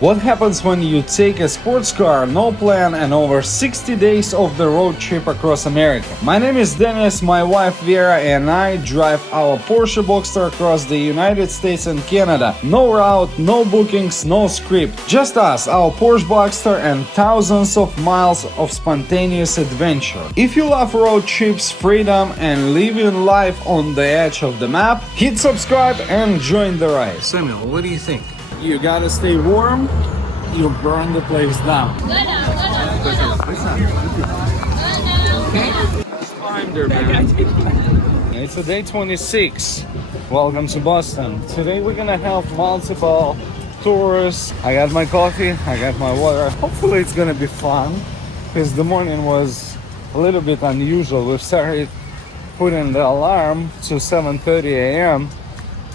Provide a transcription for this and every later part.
What happens when you take a sports car, no plan, and over 60 days of the road trip across America? My name is Dennis, my wife Vera, and I drive our Porsche Boxster across the United States and Canada. No route, no bookings, no script. Just us, our Porsche Boxster, and thousands of miles of spontaneous adventure. If you love road trips, freedom, and living life on the edge of the map, hit subscribe and join the ride. Samuel, what do you think? You gotta stay warm, you burn the place down. It's a day 26. Welcome to Boston. Today we're gonna have multiple tours. I got my coffee, I got my water. Hopefully it's gonna be fun, because the morning was a little bit unusual. We've started putting the alarm to 7:30 a.m.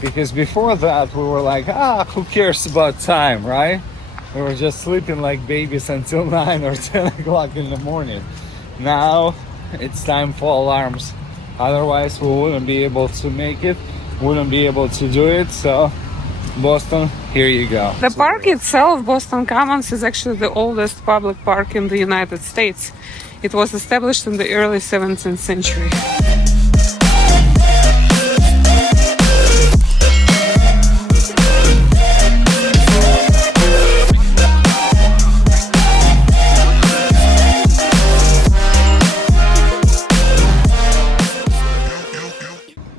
because before that we were like, who cares about time, right? We were just sleeping like babies until 9 or 10 o'clock in the morning. Now it's time for alarms, otherwise we wouldn't be able to make it, wouldn't be able to do it. So Boston, here you go. The park itself, Boston Commons, is actually the oldest public park in the United States. It was established in the early 17th century.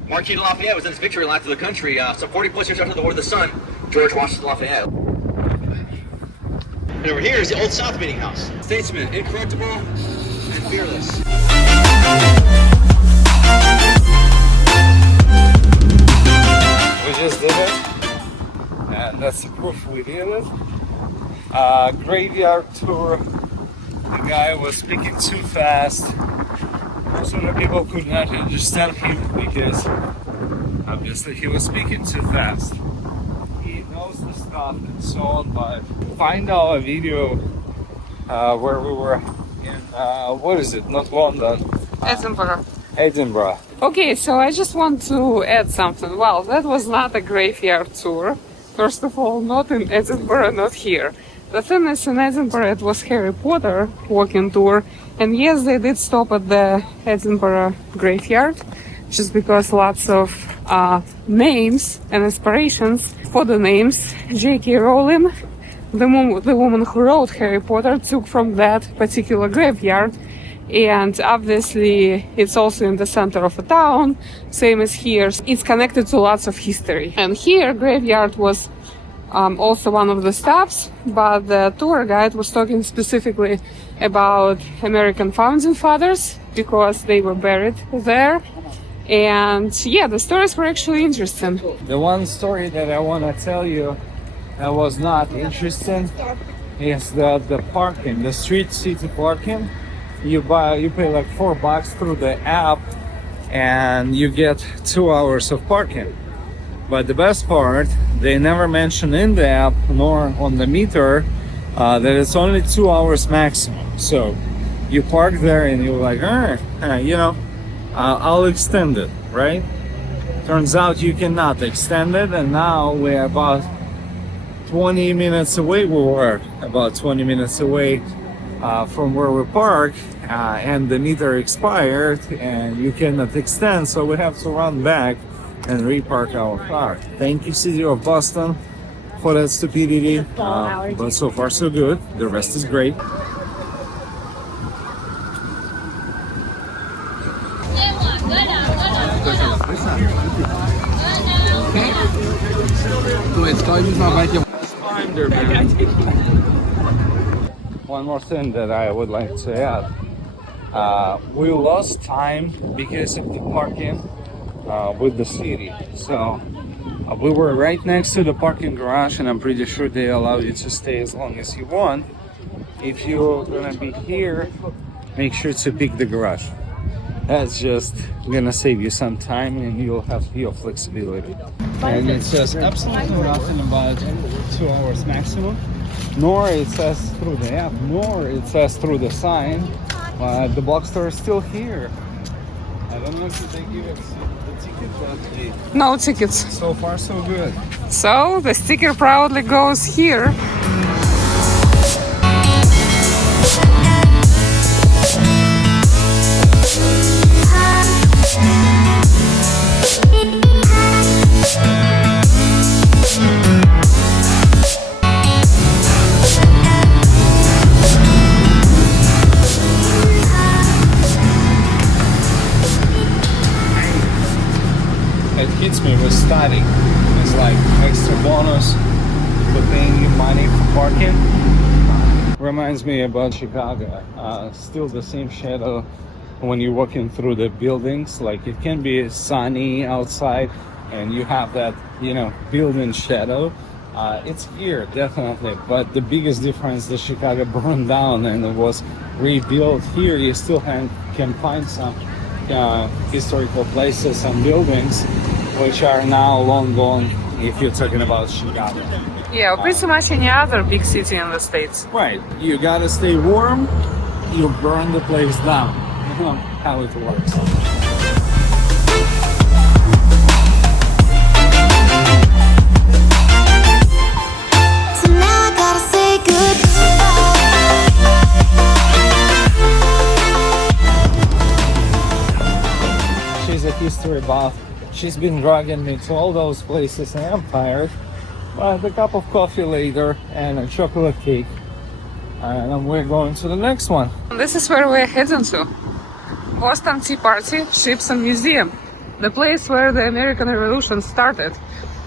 Marquis de Lafayette was in his victory lap to the country, some 40 plus years after the War of the Sun, George Washington Lafayette. And over here is the Old South Meeting House. Statesman, incorruptible, and fearless. We just did it, and that's the proof we did it. Graveyard tour. The guy was speaking too fast. Most of the people could not understand him because obviously he was speaking too fast. He knows the stuff and so on, but find out a video where we were in, what is it, not London? Edinburgh. Okay, so I just want to add something. Well, that was not a graveyard tour. First of all, not in Edinburgh, not here. The thing is, in Edinburgh it was Harry Potter walking tour, and yes, they did stop at the Edinburgh graveyard, just because lots of names and inspirations for the names J.K. Rowling, the woman who wrote Harry Potter, took from that particular graveyard. And obviously it's also in the center of a town, same as here. It's connected to lots of history. And here graveyard was also one of the stops, but the tour guide was talking specifically about American founding fathers because they were buried there. And yeah, the stories were actually interesting. The one story that I want to tell you that was not interesting is the parking, the street city parking. You pay like $4 through the app and you get 2 hours of parking. But the best part, they never mention in the app nor on the meter that it's only 2 hours maximum. So you park there and you're like, I'll extend it, right? Turns out you cannot extend it, and now we're about 20 minutes away. We were about 20 minutes away from where we park, and the meter expired and you cannot extend, so we have to run back and repark our car. Thank you, City of Boston, for that stupidity, but so far so good. The rest is great. One more thing that I would like to add. We lost time because of the parking with the city. So we were right next to the parking garage, and I'm pretty sure they allow you to stay as long as you want. If you're gonna be here, make sure to pick the garage. That's just gonna save you some time and you'll have your flexibility. And it says absolutely nothing about 2 hours maximum, nor it says through the app, nor it says through the sign. The Boxster is still here. I don't know if they give us the ticket, but No tickets. so far so good. So the sticker proudly goes here. study. It's like extra bonus for paying you money for parking. Reminds me about Chicago. Still the same shadow when you're walking through the buildings. Like it can be sunny outside and you have that, you know, building shadow. It's here definitely, but the biggest difference, the Chicago burned down and it was rebuilt. Here you still can find some historical places and buildings which are now long gone if you're talking about Chicago. Yeah, pretty much any other big city in the States. Right, you gotta stay warm, you burn the place down. You know how it works. So now I gotta say goodbye. She's a history buff. She's been dragging me to all those places and I'm tired. But a cup of coffee later and a chocolate cake. And we're going to the next one. This is where we're heading to. Boston Tea Party Ships and Museum, the place where the American Revolution started.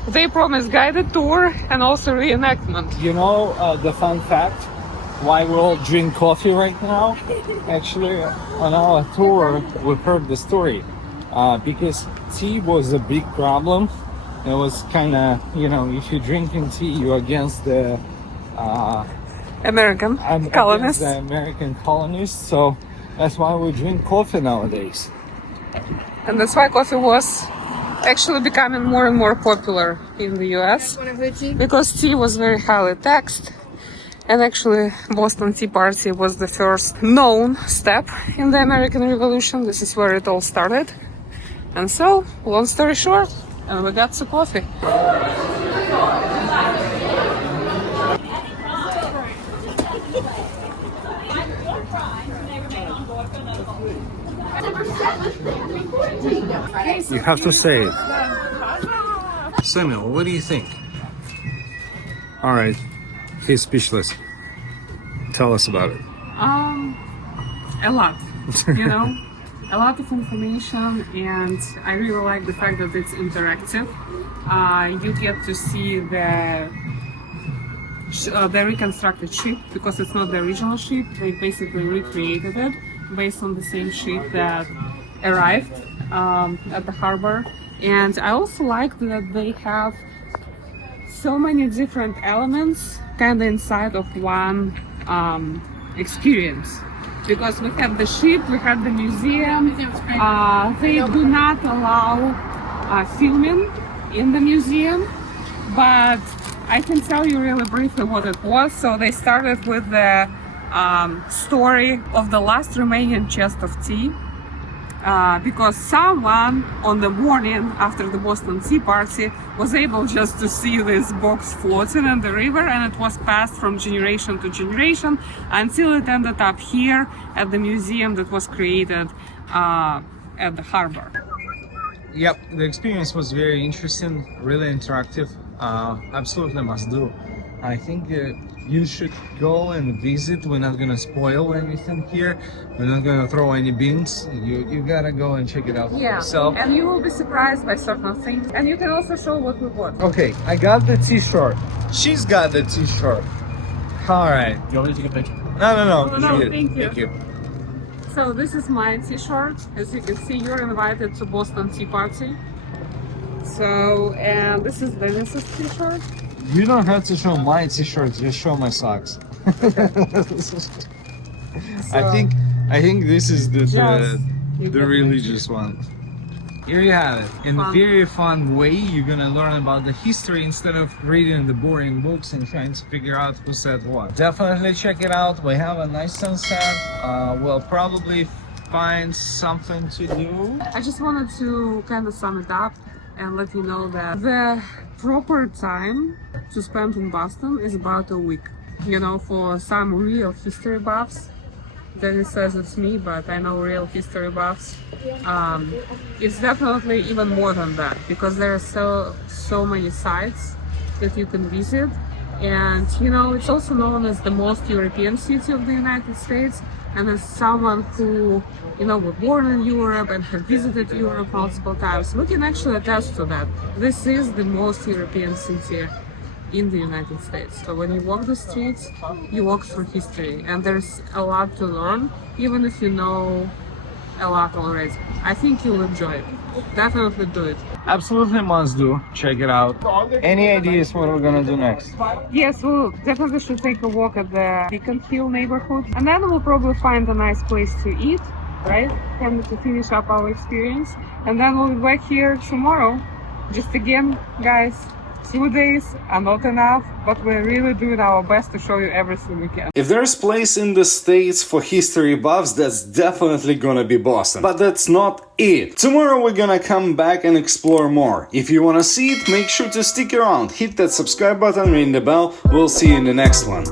They promised guided tour and also reenactment. You know the fun fact? Why we all drink coffee right now? Actually, on our tour, we heard the story. Because tea was a big problem. It was kind of, you know, if you're drinking tea, you're against the American colonists. The American colonists. So that's why we drink coffee nowadays. And that's why coffee was actually becoming more and more popular in the US. Because tea was very highly taxed. And actually, Boston Tea Party was the first known step in the American Revolution. This is where it all started. And so, long story short, and we got some coffee. You have to say it. Samuel, what do you think? All right, he's speechless. Tell us about it. A lot, you know, a lot of information, and I really like the fact that it's interactive. You get to see the reconstructed ship because it's not the original ship. They basically recreated it based on the same ship that arrived at the harbor. And I also like that they have so many different elements kind of inside of one experience. Because we have the ship, we have the museum. They do not allow filming in the museum, but I can tell you really briefly what it was. So they started with the story of the last remaining chest of tea. Because someone on the morning after the Boston Tea Party was able just to see this box floating in the river, and it was passed from generation to generation until it ended up here at the museum that was created at the harbor. Yep, the experience was very interesting, really interactive. Absolutely must do. I think you should go and visit. We're not gonna spoil anything here. We're not gonna throw any beans. You gotta go and check it out for yourself. And you will be surprised by certain things. And you can also show what we bought. Okay, I got the t-shirt. She's got the t-shirt. All right. You want me to take a picture? No. No, Good. thank you. So this is my t-shirt. As you can see, you're invited to Boston Tea Party. So, and this is Dennis's t-shirt. You don't have to show my t-shirt. Just show my socks. I think this is the religious one. Here you have it. In a very fun way, you're gonna learn about the history instead of reading the boring books and trying to figure out who said what. Definitely check it out. We have a nice sunset. We'll probably find something to do. I just wanted to kind of sum it up and let you know that the proper time to spend in Boston is about a week. You know, for some real history buffs, Dennis says it's me, but I know real history buffs. It's definitely even more than that because there are so many sites that you can visit. And you know, it's also known as the most European city of the United States. And as someone who, you know, was born in Europe and have visited Europe multiple times, we can actually attest to that. This is the most European city in the United States. So when you walk the streets, you walk through history, and there's a lot to learn, even if you know a lot already. I think you'll enjoy it. Definitely do it. Absolutely must do. Check it out. Any ideas what we're gonna do next? Yes, we'll definitely should take a walk at the Beacon Hill neighborhood, and then we'll probably find a nice place to eat, right? And to finish up our experience, and then we'll be back here tomorrow. Just again, guys, 2 days are not enough, but we're really doing our best to show you everything we can. If there's place in the States for history buffs, that's definitely gonna be Boston. But that's not it. Tomorrow we're gonna come back and explore more. If you wanna see it, make sure to stick around, hit that subscribe button, ring the bell. We'll see you in the next one.